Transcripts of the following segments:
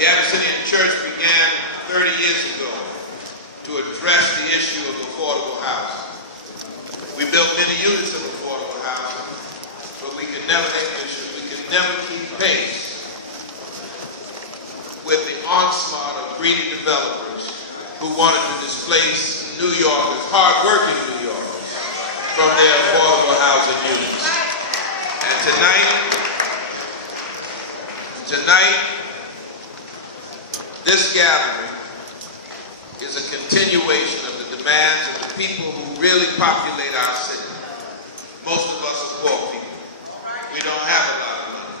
The Abyssinian Church began 30 years ago to address the issue of affordable housing. We built many units of affordable housing, but we could never keep pace with the onslaught of greedy developers who wanted to displace New Yorkers, hard-working New Yorkers, from their affordable housing units. And tonight, this gathering is a continuation of the demands of the people who really populate our city. Most of us are poor people. We don't have a lot of money.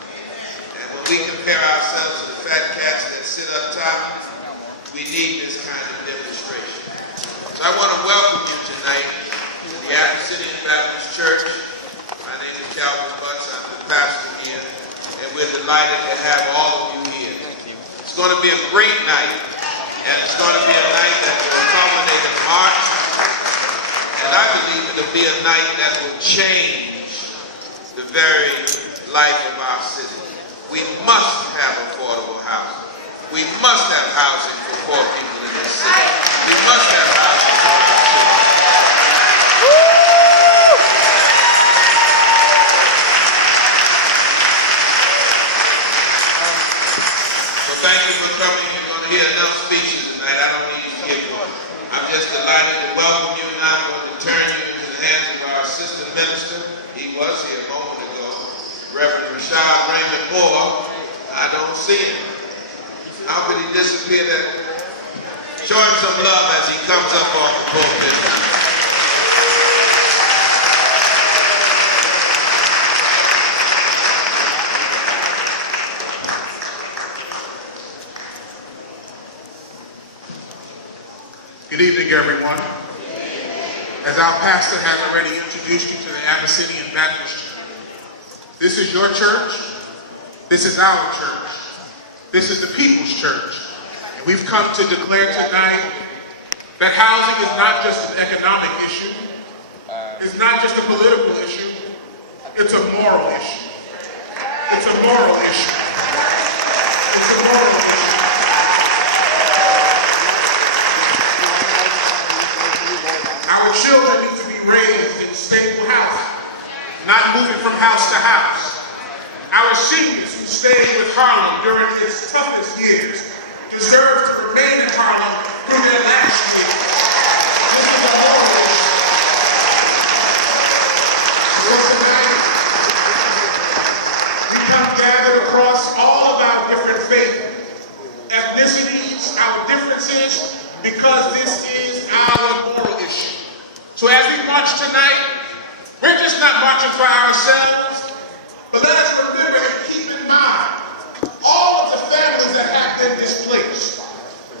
And when we compare ourselves to the fat cats that sit up top, we need this kind of demonstration. So I want to welcome you tonight to the Abyssinia Baptist Church. My name is Calvin Butts. I'm the pastor here, and we're delighted to have all of you here. It's going to be a great night, and it's going to be a night that will culminate in March, and I believe it'll be a night that will change the very life of our city. We must have affordable housing. We must have housing for poor people in this city. We must have housing for our city. So thank you for coming. You're going to hear enough speeches tonight. I don't need to give one. I'm just delighted to welcome you. Now I'm going to turn you into the hands of our assistant minister. He was here a moment ago, Reverend Rashad Raymond Moore. I don't see him. How could he disappear that? Show him some love as he comes up off the pulpit. Good evening, everyone. As our pastor has already introduced you to the Abyssinian Baptist Church, this is your church. This is our church. This is the people's church. And we've come to declare tonight that housing is not just an economic issue. It's not just a political issue. It's a moral issue. It's a moral issue. It's a moral issue. Our children need to be raised in stable housing, not moving from house to house. Our seniors who stayed with Harlem during its toughest years deserve to remain in Harlem through their last years. This is a moral issue. So tonight, we come gathered across all of our different faith, ethnicities, our differences, because this is our moral issue. So as we march tonight, we're just not marching for ourselves, but let us remember and keep in mind all of the families that have been displaced.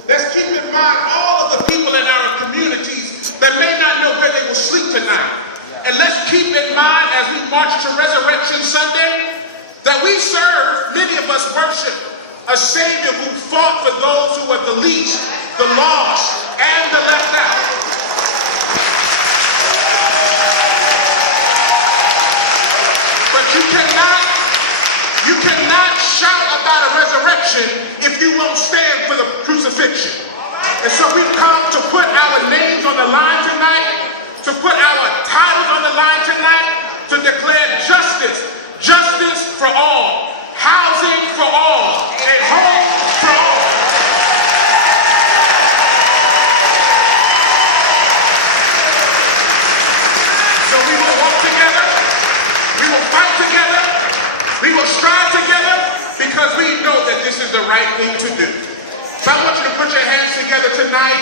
Let's keep in mind all of the people in our communities that may not know where they will sleep tonight. And let's keep in mind as we march to Resurrection Sunday that we serve, many of us worship, a Savior who fought for those who are the least, the lost, and the left out. But you cannot shout about a resurrection if you won't stand for the crucifixion. And so we've come to put our names on the line tonight, to put our titles on the line tonight, to declare justice, justice for all, housing for all, a home for all. So we will walk together, we will fight together, we will strive together, because we know that this is the right thing to do. So I want you to put your hands together tonight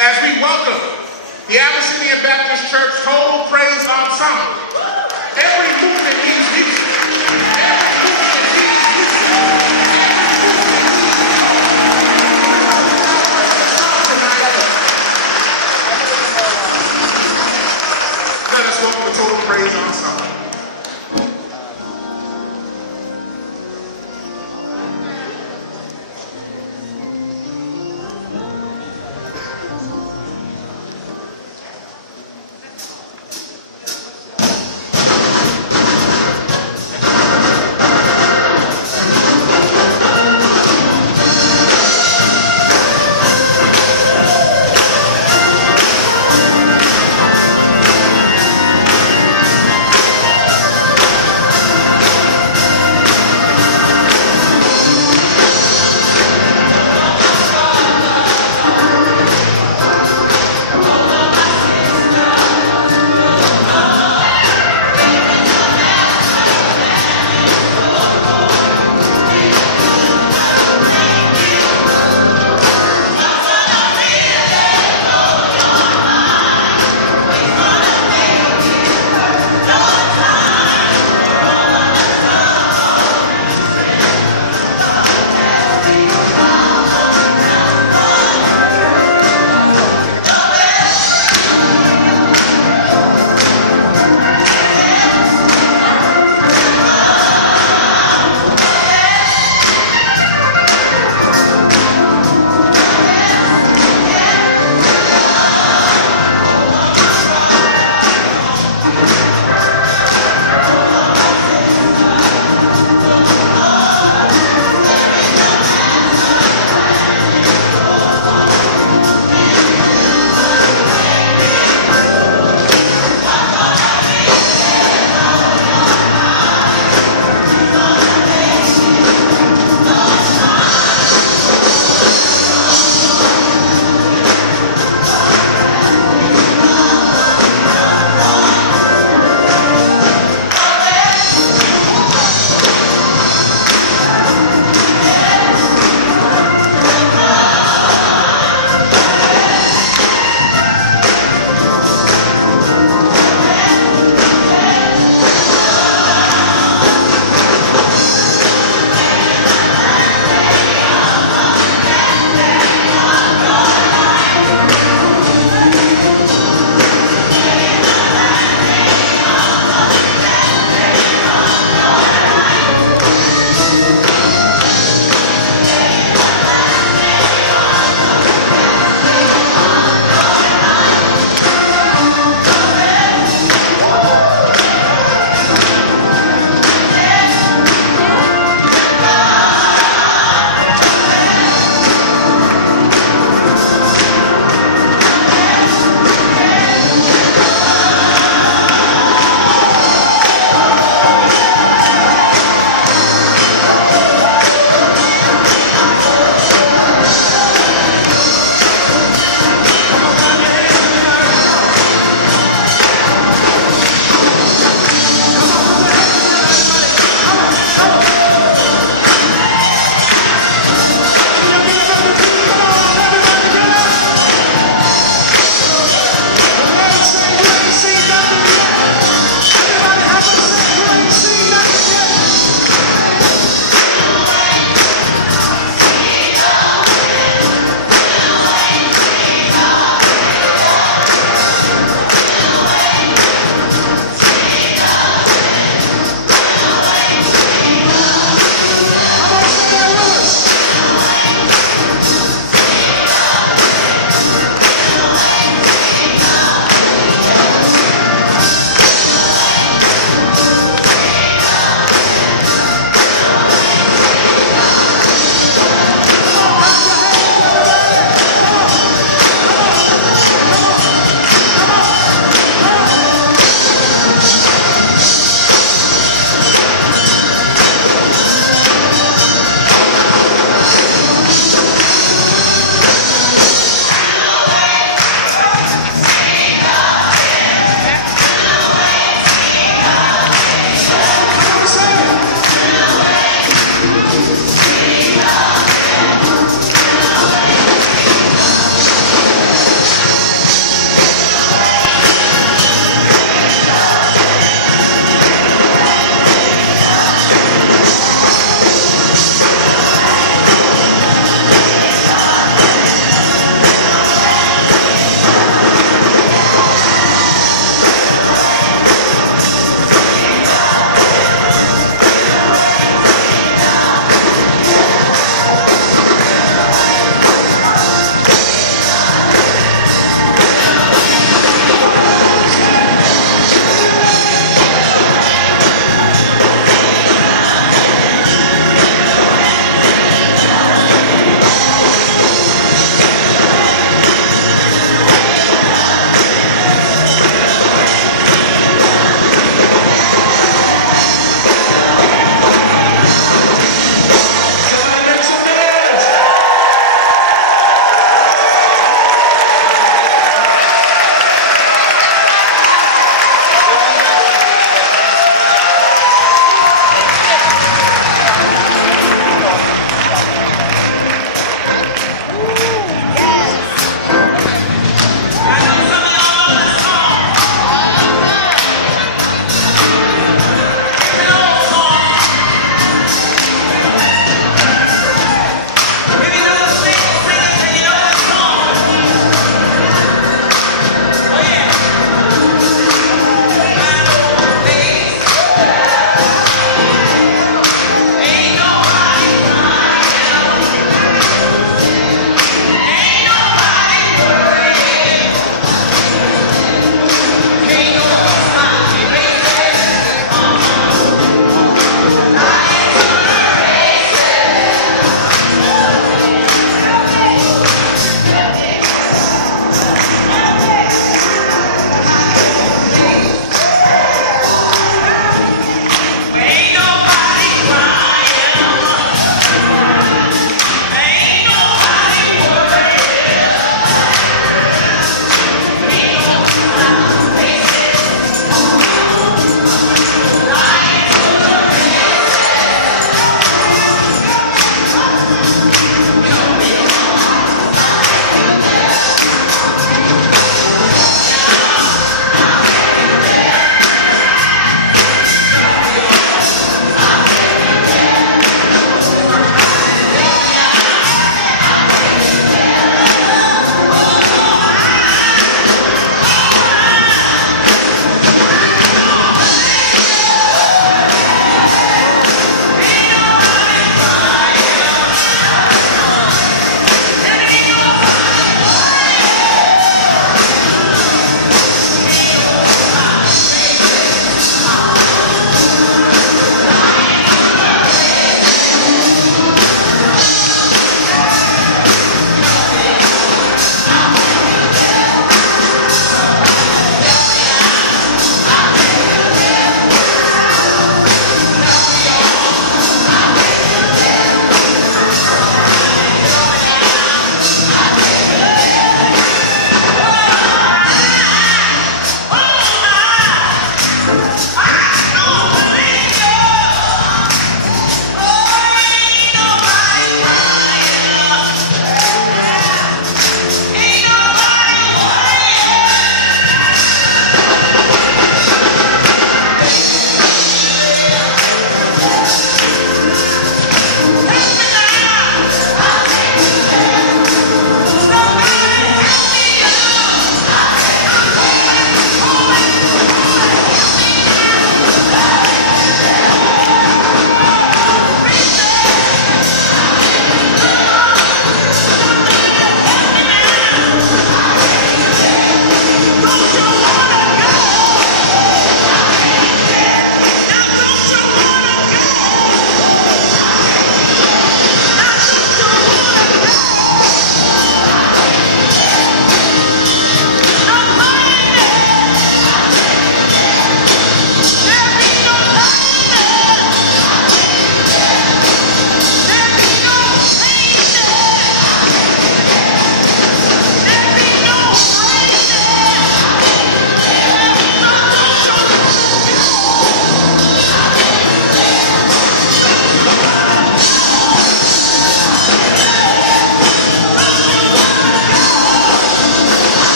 as we welcome the Abyssinia Baptist Church Total Praise Ensemble. Every movement needs music. Every movement needs music. Let us welcome the Total Praise Ensemble.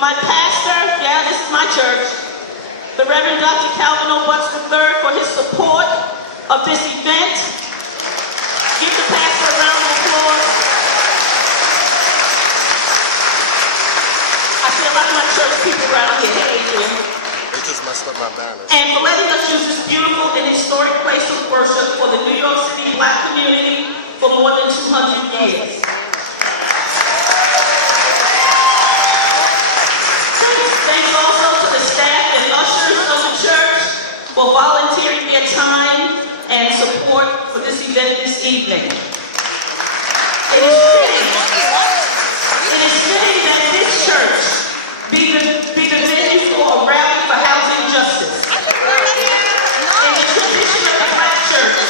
my pastor, yeah, this is my church, the Reverend Dr. Calvin O. Butts III, for his support of this event. Give the pastor a round of applause. I see a lot of my church people around here. Hey, Adrian. They just messed up my balance. And for letting us use this beautiful and historic place of worship for the New York City Black community for more than 200 years. Thanks also to the staff and ushers of the church for volunteering their time and support for this event this evening. It is fitting that this church be the venue for a rally for housing justice. In the tradition of the Black church,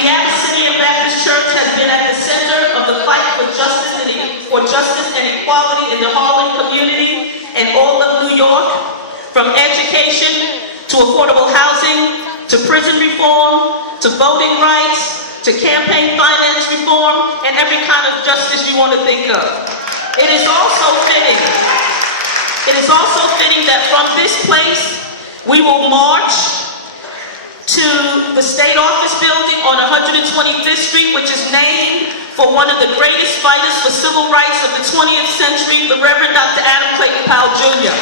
the Abyssinia Baptist Church has been at the center of the fight for justice and equality in the Harlem community and all of New York, from education to affordable housing, to prison reform, to voting rights, to campaign finance reform, and every kind of justice you want to think of. It is also fitting that from this place, we will march to the State Office Building on 125th Street, which is named for one of the greatest fighters for civil rights of the 20th century, the Reverend Dr. Adam Clayton Powell Jr.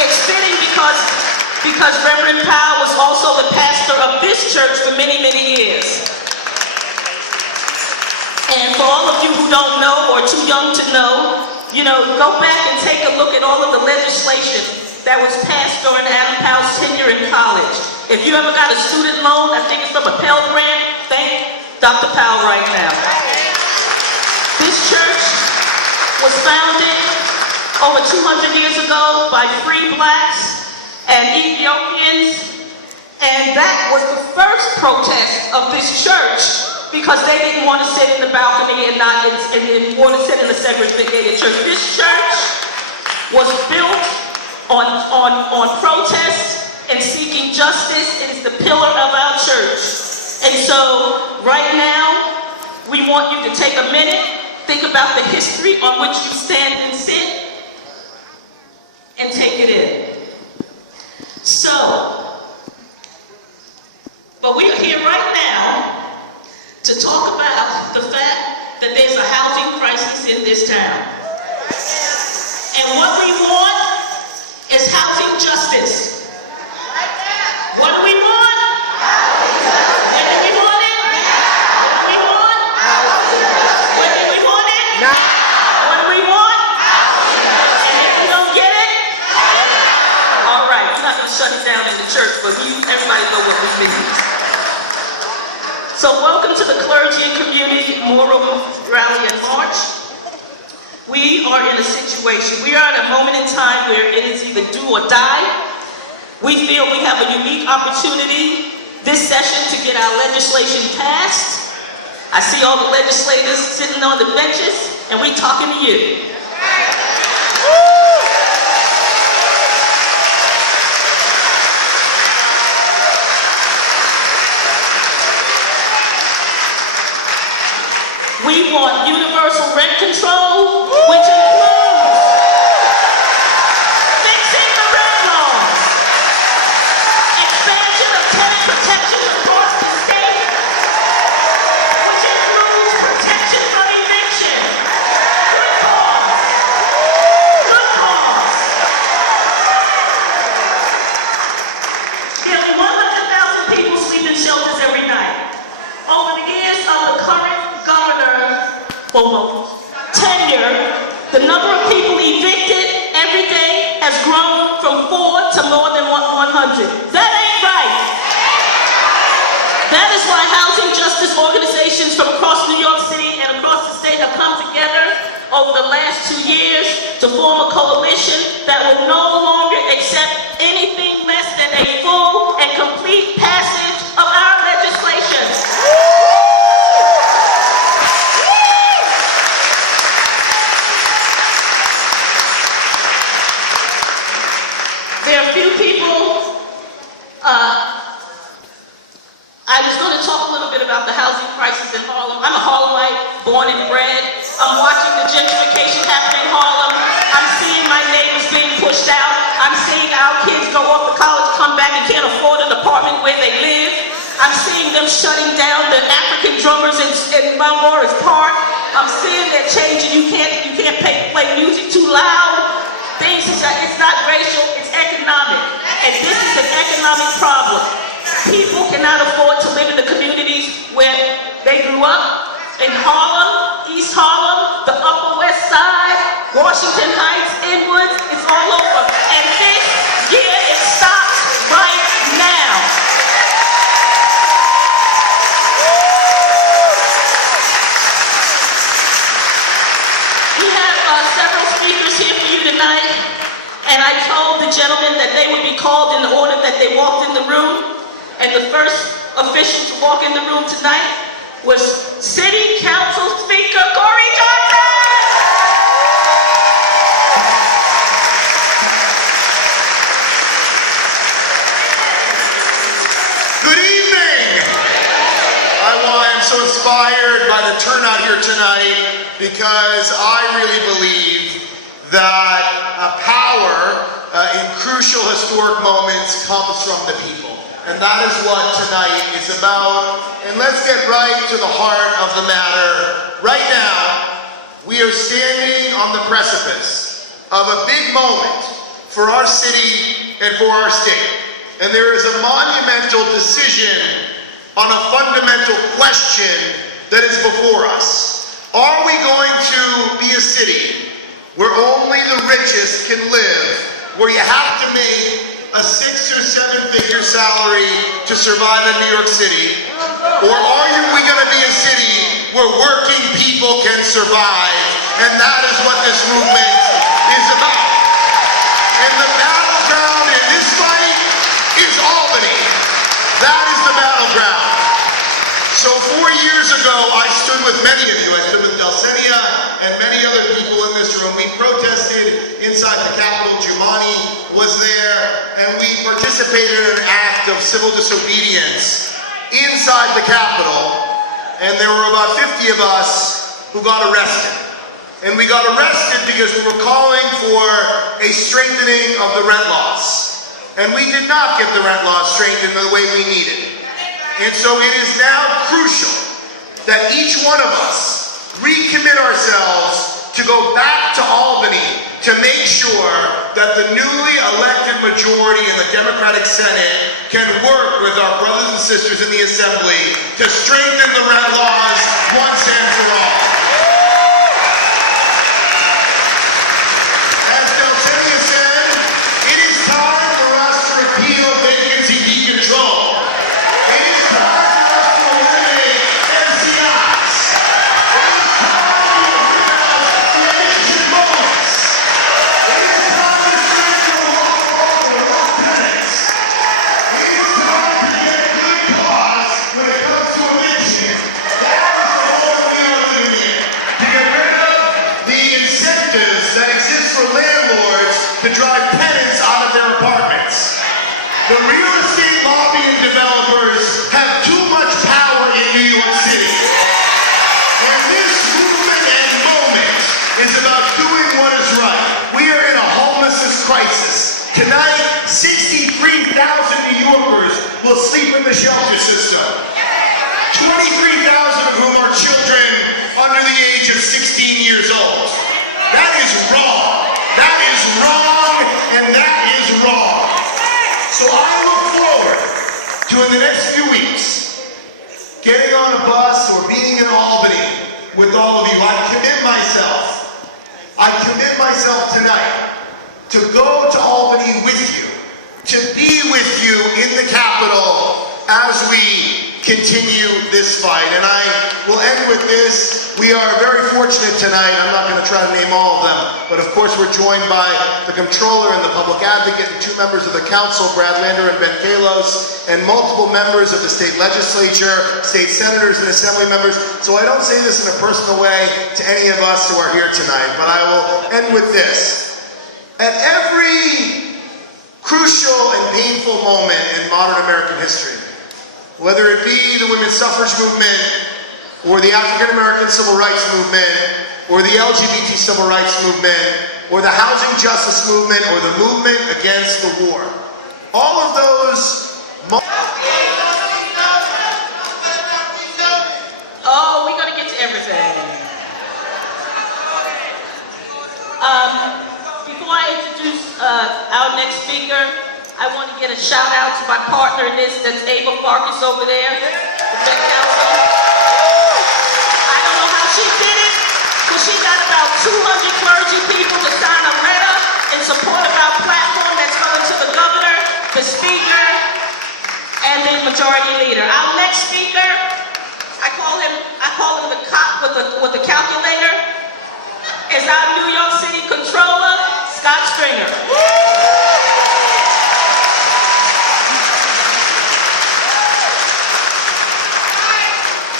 It's fitting because Reverend Powell was also the pastor of this church for many, many years. And for all of you who don't know or too young to know, go back and take a look at all of the legislation that was passed during Adam Powell's tenure in college. If you ever got a student loan, I think it's from a Pell Grant, thank Dr. Powell right now. This church was founded over 200 years ago by free blacks and Ethiopians, and that was the first protest of this church, because they didn't want to sit in the balcony and want to sit in a segregated church. This church was built on protests and seeking justice. It is the pillar of our church. And so right now, we want you to take a minute, think about the history on which you stand and sit, and take it in. But we are here right now to talk about the fact that there's a housing crisis in this town. And what we want is housing justice. What do we want? When do we want it? What do we want? When do we want it? What do we want? And if we don't get it, all right, we're not going to shut it down in the church, but everybody know what we mean. So welcome to the Clergy and Community Moral Rally and March. We are in a situation, we are at a moment in time where it is either do or die. We feel we have a unique opportunity this session to get our legislation passed. I see all the legislators sitting on the benches, and we talking to you. We want universal rent control, which includes fixing the rent laws, expansion of tenant protection across the state, which includes protection from eviction, good cause. Nearly 100,000 people sleep in shelters every night. Over the years of the current tenure, the number of people evicted every day has grown from 4 to more than 100. That ain't right. That is why housing justice organizations from across New York City and across the state have come together over the last 2 years to form a coalition that will no longer accept anything less than a full and complete passage of our legislation. There are a few people, I was going to talk a little bit about the housing crisis in Harlem. I'm a Harlemite, born and bred. can't afford an apartment where they live. I'm seeing them shutting down the African drummers in Mount Morris Park. I'm seeing they're changing. You can't play music too loud. It's not racial, it's economic. And this is an economic problem. People cannot afford to live in the communities where they grew up. In Harlem, East Harlem, the Upper West Side, Washington Heights, Inwoods, it's all over. And this year it stops right now. We have several speakers here for you tonight, and I told the gentlemen that they would be called in the order that they walked in the room, and the first official to walk in the room tonight was City Council Speaker Corey Johnson. Good evening. I'm so inspired by the turnout here tonight because I really believe that power in crucial historic moments comes from the people. And that is what tonight is about. And let's get right to the heart of the matter. Right now, we are standing on the precipice of a big moment for our city and for our state. And there is a monumental decision on a fundamental question that is before us. Are we going to be a city where only the richest can live, where you have to make a 6 or 7 figure salary to survive in New York City? Or are we going to be a city where working people can survive? And that is what this movement is about. And the battleground in this fight is Albany. That is the battleground. So 4 years ago, I stood with many of you. I stood with Abyssinia and many other people in this room. We protested inside the Capitol. Giuliani was there, and we participated in an act of civil disobedience inside the Capitol. And there were about 50 of us who got arrested. And we got arrested because we were calling for a strengthening of the rent laws. And we did not get the rent laws strengthened the way we needed. And so it is now crucial that each one of us recommit ourselves to go back to Albany to make sure that the newly elected majority in the Democratic Senate can work with our brothers and sisters in the Assembly to strengthen the rent laws once and for all. As Abyssinia said, it is time for us to repeal vacancy decontrol. It is time for us to eliminate MCIs. It is time to eliminate the eviction bonus. It is time to strengthen the law tenants. It is time to get good cause when it comes to eviction. That is the world we are living in. To get rid of the incentives that exist for landlords to drive tenants out of their apartments. The real estate lobby and developers have too much power in New York City. And this movement and moment is about doing what is right. We are in a homelessness crisis. Tonight, 63,000 New Yorkers will sleep in the shelter system. 23,000 of whom are children under the age of 16 years old. That is wrong. That is wrong, and that is wrong. So I look forward to, in the next few weeks, getting on a bus or being in Albany with all of you. I commit myself tonight to go to Albany with you, to be with you in the Capitol as we continue this fight. And I will end with this. We are very fortunate tonight. I'm not going to try to name all of them, but of course we're joined by the Comptroller and the Public Advocate and 2 members of the Council, Brad Lander and Ben Kalos, and multiple members of the state legislature, state senators and assembly members. So I don't say this in a personal way to any of us who are here tonight, but I will end with this. At every crucial and painful moment in modern American history, whether it be the women's suffrage movement, or the African American civil rights movement, or the LGBT civil rights movement, or the housing justice movement, or the movement against the war, all of those Oh, we're going to get to everything. Before I introduce our next speaker, I want to get a shout out to my partner in this, that's Ava Farkas over there, the Met Council. I don't know how she did it, but she got about 200 clergy people to sign a letter in support of our platform that's going to the governor, the speaker, and the majority leader. Our next speaker, I call him the cop with the calculator, is our New York City Controller, Scott Stringer.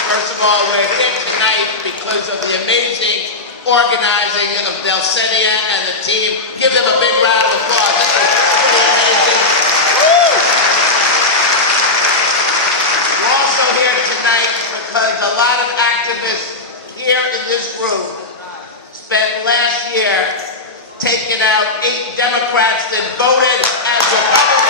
First of all, we're here tonight because of the amazing organizing of Abyssinia and the team. Give them a big round of applause. This is really amazing. We're also here tonight because a lot of activists here in this room spent last year taking out 8 Democrats that voted as Republicans.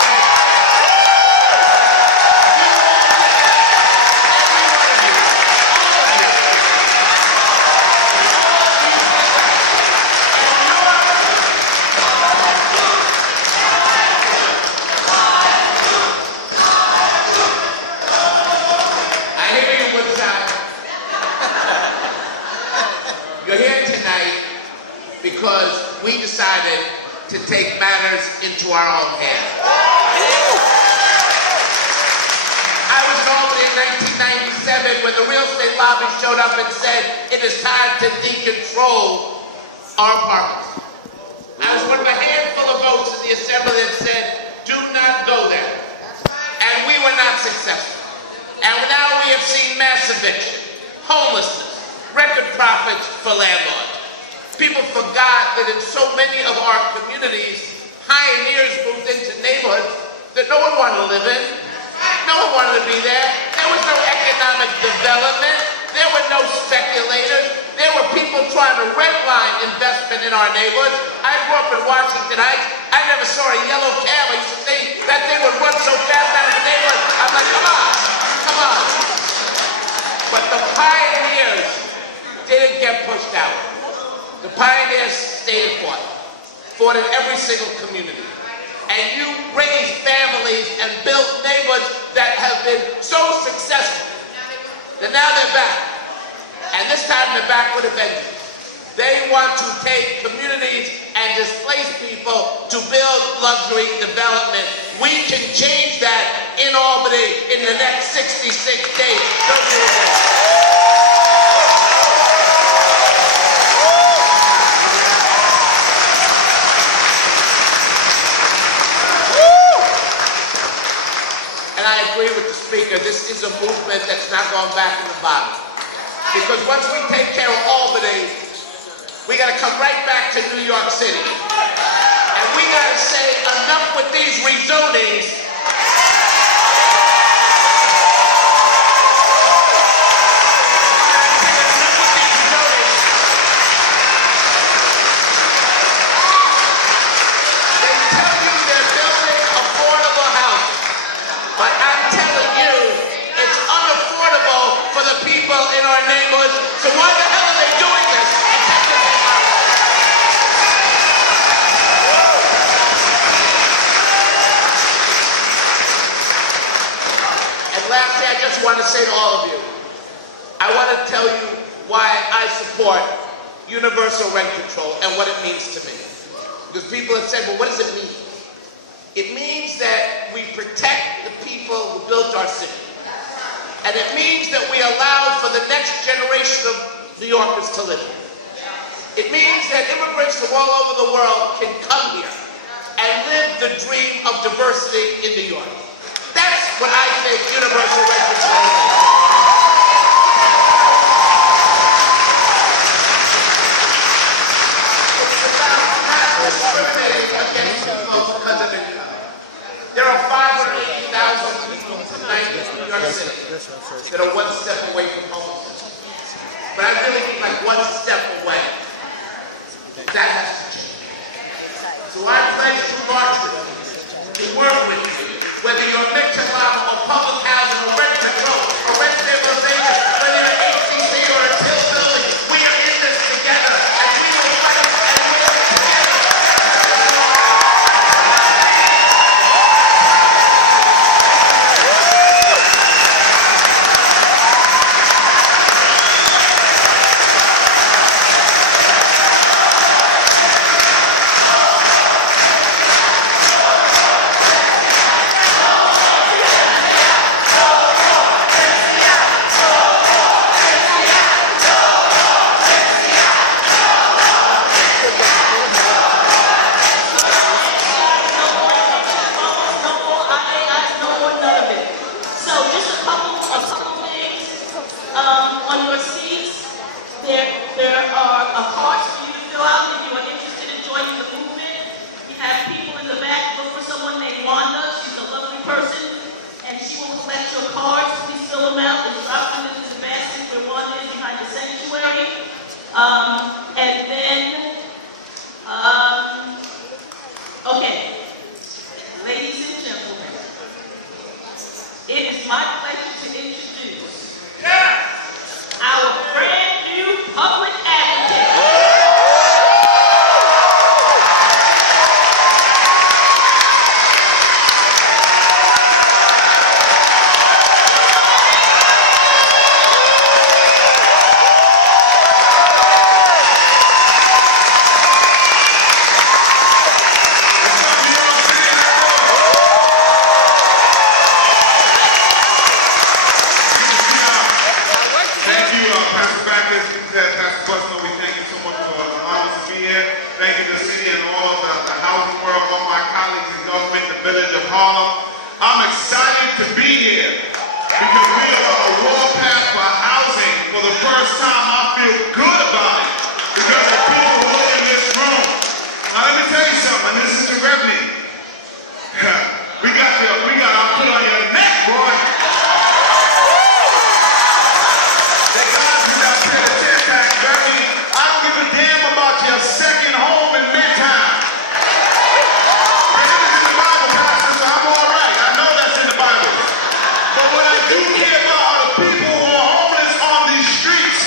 Because we decided to take matters into our own hands. I was in Albany in 1997 when the real estate lobby showed up and said, it is time to decontrol our apartments. I was one of a handful of votes in the assembly that said, do not go there. And we were not successful. And now we have seen mass eviction, homelessness, record profits for landlords. People forgot that in so many of our communities, pioneers moved into neighborhoods that no one wanted to live in. No one wanted to be there. There was no economic development. There were no speculators. There were people trying to redline investment in our neighborhoods. I grew up in Washington Heights. I never saw a yellow cab. I used to think that they would run so fast out of the neighborhood. I'm like, come on, come on. But the pioneers didn't get pushed out. The pioneers stayed and fought in every single community. And you raised families and built neighborhoods that have been so successful that now they're back. And this time they're back with a vengeance. They want to take communities and displace people to build luxury development. We can change that in Albany in the next 66 days. Don't do it. And I agree with the speaker, this is a movement that's not going back in the bottom. Because once we take care of Albany, we got to come right back to New York City. And we got to say enough with these rezonings. But I'm telling you, it's unaffordable for the people in our neighborhoods. So why the hell are they doing this? And lastly, I just want to say to all of you, I want to tell you why I support universal rent control and what it means to me. Because people have said, well, what does it mean? It means that we protect the people who built our city. And it means that we allow for the next generation of New Yorkers to live here. It means that immigrants from all over the world can come here and live the dream of diversity in New York. That's what I think universal rent control is. It's about not discriminating against people because of their color. There are 580,000 people tonight in New York City that are one step away from homelessness. But I really mean like one step away. That has to change. So I pledge to march with you, to work with you, whether you're a mixed llama or public housing or resident road or rent stabilization, whether you're an HCC or a TIL building, we are in this together and we will fight and win together. On your seats, there are cards for you to fill out if you are interested in joining the movement. We have people in the back. Look for someone named Wanda. She's a lovely person, and she will collect your cards. Please fill them out and drop them into the basket where Wanda is behind the sanctuary. And then, okay, ladies and gentlemen, it is my pleasure to introduce our brand new public advocate. Thank you to the city and all of the housing world, all my colleagues in government, the village of Harlem. I'm excited to be here because we are on a warpath for housing. For the first time, I feel good about it because of people who are in this room. Now let me tell you something, this is the revenue. we got our foot on your neck, boy. They got you out here to check tax, baby. I don't give a damn about your second home in Midtown. This is in the Bible, Pastor, so I'm all right. I know that's in the Bible. But what I do care about are the people who are homeless on these streets.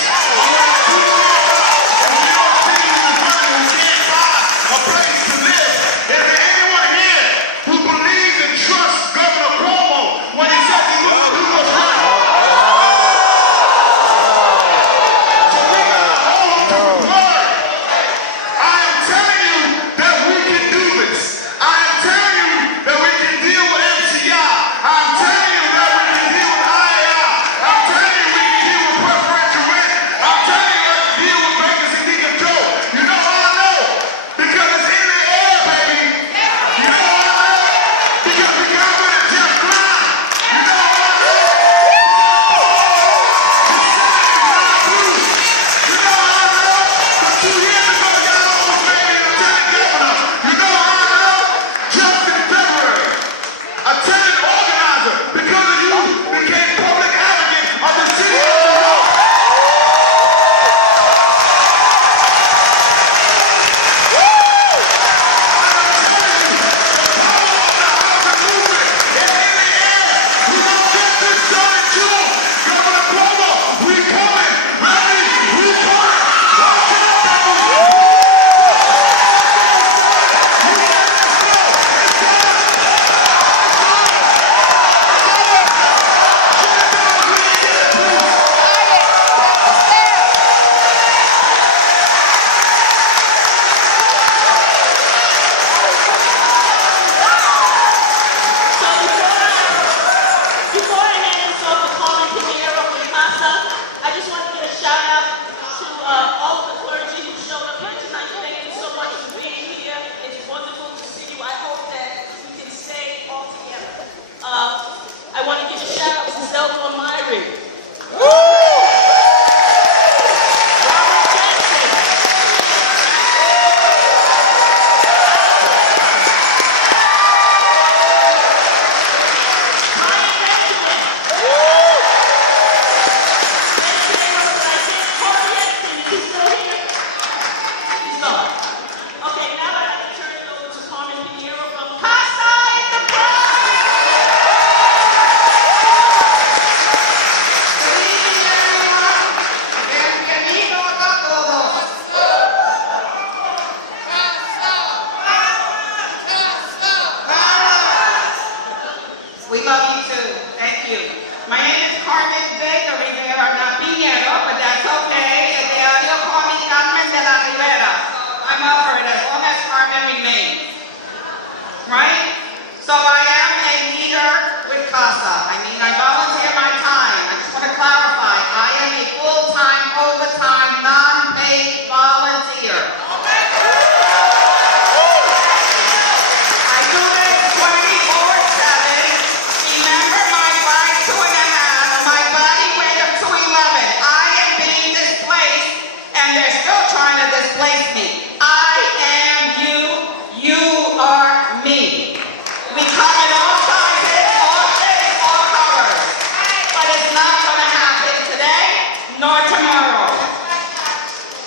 nor tomorrow.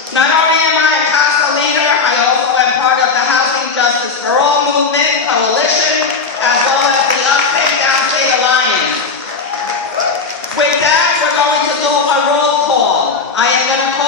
Not only am I a CASA leader, I also am part of the Housing Justice for All movement, coalition, as well as the Upstate Downstate Alliance. With that, we're going to do a roll call. I am going to call